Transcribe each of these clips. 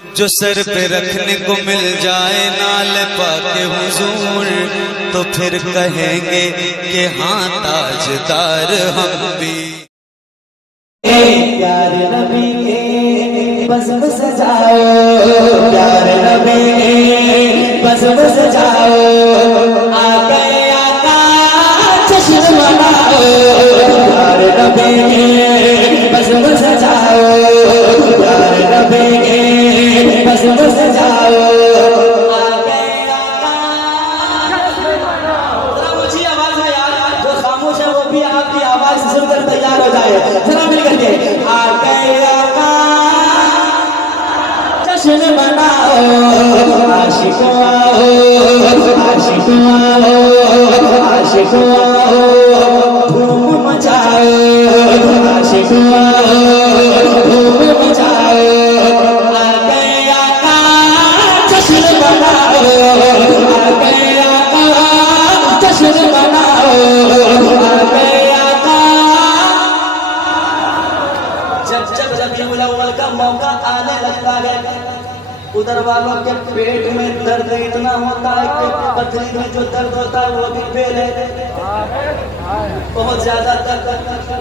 जो सर पे रखने को मिल जाए नाल पाके हुजूर, तो फिर कहेंगे कि हाँ ताजदार हम भी। प्यार नबी के बस बस जाओ, प्यार नबी के बस बस जाओ, आ गए आका जश्न मनाओ, प्यार नबी के बस बस जाओ, प्यार नबी के बस बस जाओ, आ गए आका जश्न मनाओ। जरा ऊंची आवाज में यार, जो खामोश है वो भी आपकी आवाज सुनकर तैयार हो जाए। जरा मिल करके आ गए आका जश्न मनाओ, आशिकों आओ, आशिकों आओ, आशिकों आओ, धूम मचाओ, आशिकों आओ, धूम मचाओ, आ गए आका जश्न मनाओ, आ गए आका जश्न मनाओ, आ गए आका। जब जब रबीउल अव्वल का मौका आने लगता है, उधर वालों के पेट में दर्द इतना होता है कि पथरी में जो दर्द होता है वो भी फेल है, बहुत ज्यादा दर्द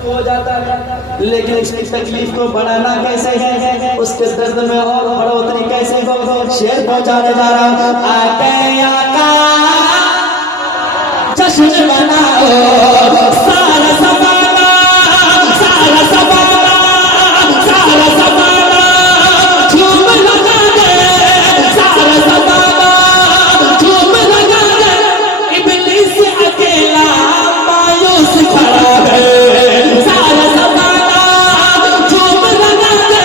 हो जाता है। लेकिन उसकी तकलीफ को बढ़ाना कैसे है, उसके दर्द में और बढ़ोतरी कैसे हो, शेर पहुंचाने जा रहा हूं। आ गए आका जश्न मनाओ, सारा ज़माना, सारा ज़माना, सारा ज़माना झूम लगा दे, सारा ज़माना झूम लगा दे, इब्लीस अकेला मायूस खड़ा है, सारा ज़माना झूम लगा दे,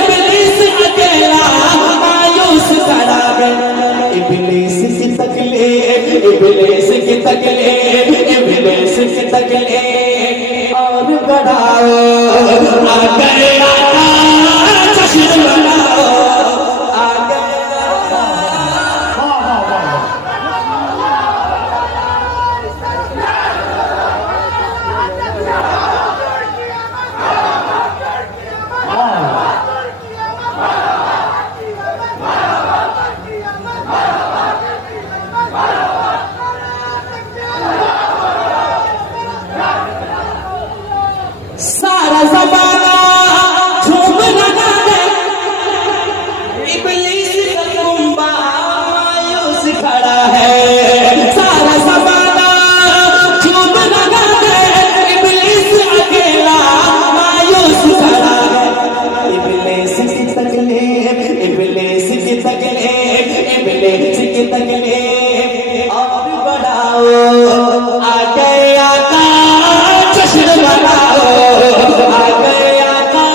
इब्लीस अकेला मायूस खड़ा है। इब्लीस की तकलीफ, इब्लीस की तकलीफ, इब्लीस की तकलीफ और बढ़ाओ, आ गए आका जश्न मनाओ, आ गए सारा ज़माना झूम लगा दे, इब्लीस का कुंबा मायूस खड़ा है, सारा ज़माना झूम लगा दे, इब्लीस अकेला मायूस खड़ा है। इब्लीस की तकलीफ, इब्लीस की तकलीफ, इब्लीस की तकलीफ और बढ़ाओ, आ गए आका जश्न मनाओ, आ गए आका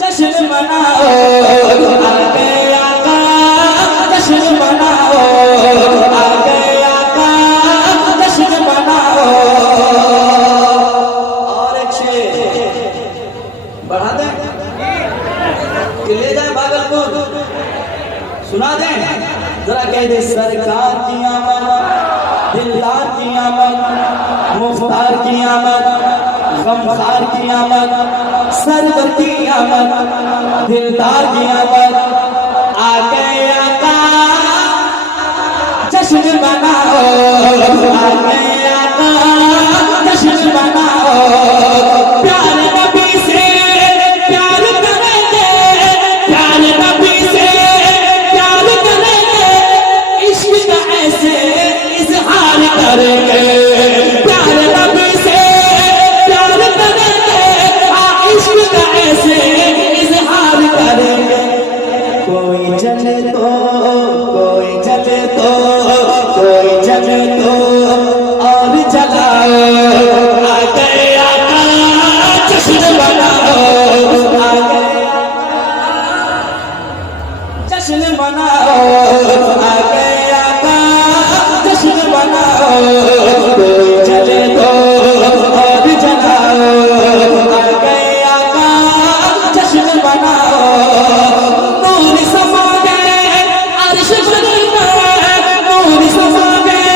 जश्न मनाओ, आ गए आका जश्न मनाओ, आ गए आका जश्न मनाओ। और एक शेर बढ़ा दें कि ले जाए भागलपुर, सुना दें जरा, कह दे सरकार की आमद, दिलदार की आमद, मुख्तार की आमद, गमखार की आमद, सरवर की आमद, दिलदार की आमद, आ गए आका जश्न मनाओ, आ गए आका जश्न मनाओ, प्यार नबी से प्यार करेंगे, प्यार नबी से प्यार करेंगे, इश्क का ऐसे इजहार करेंगे, प्यार नबी से प्यार करेंगे, इश्क का ऐसे इजहार करेंगे। कोई जले तो, कोई जले तो, कोई जले तो और जलाओ, आ गए आका जश्न मनाओ, आ गए जश्न मनाओ, आ गए आका जश्न मनाओ, कोई जले तो और जलाओ, आ गए आका जश्न मनाओ। नूर समा गए अर्श शरीफ पर, नूर समा गए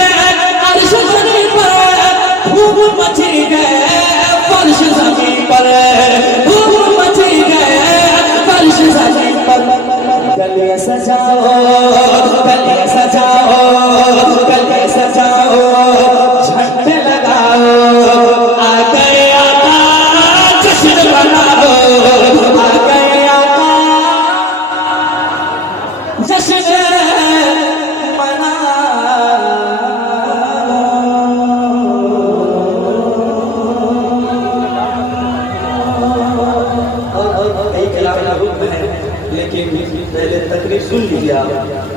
अर्श शरीफ पर, धूम मची गए फर्श ज़मीन पर, धूम मची गए फर्श ज़मीन पहले तकरीर सुन लीजिए आप,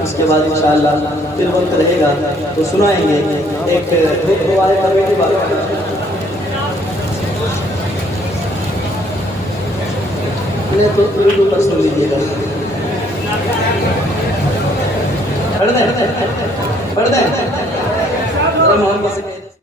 उसके बाद इंशाअल्लाह फिर वक्त रहेगा तो सुनाएंगे। एक हमारे कमेटी वाले तो उर्दू पर सुन लीजिएगा। पढ़ दें मोहम्मद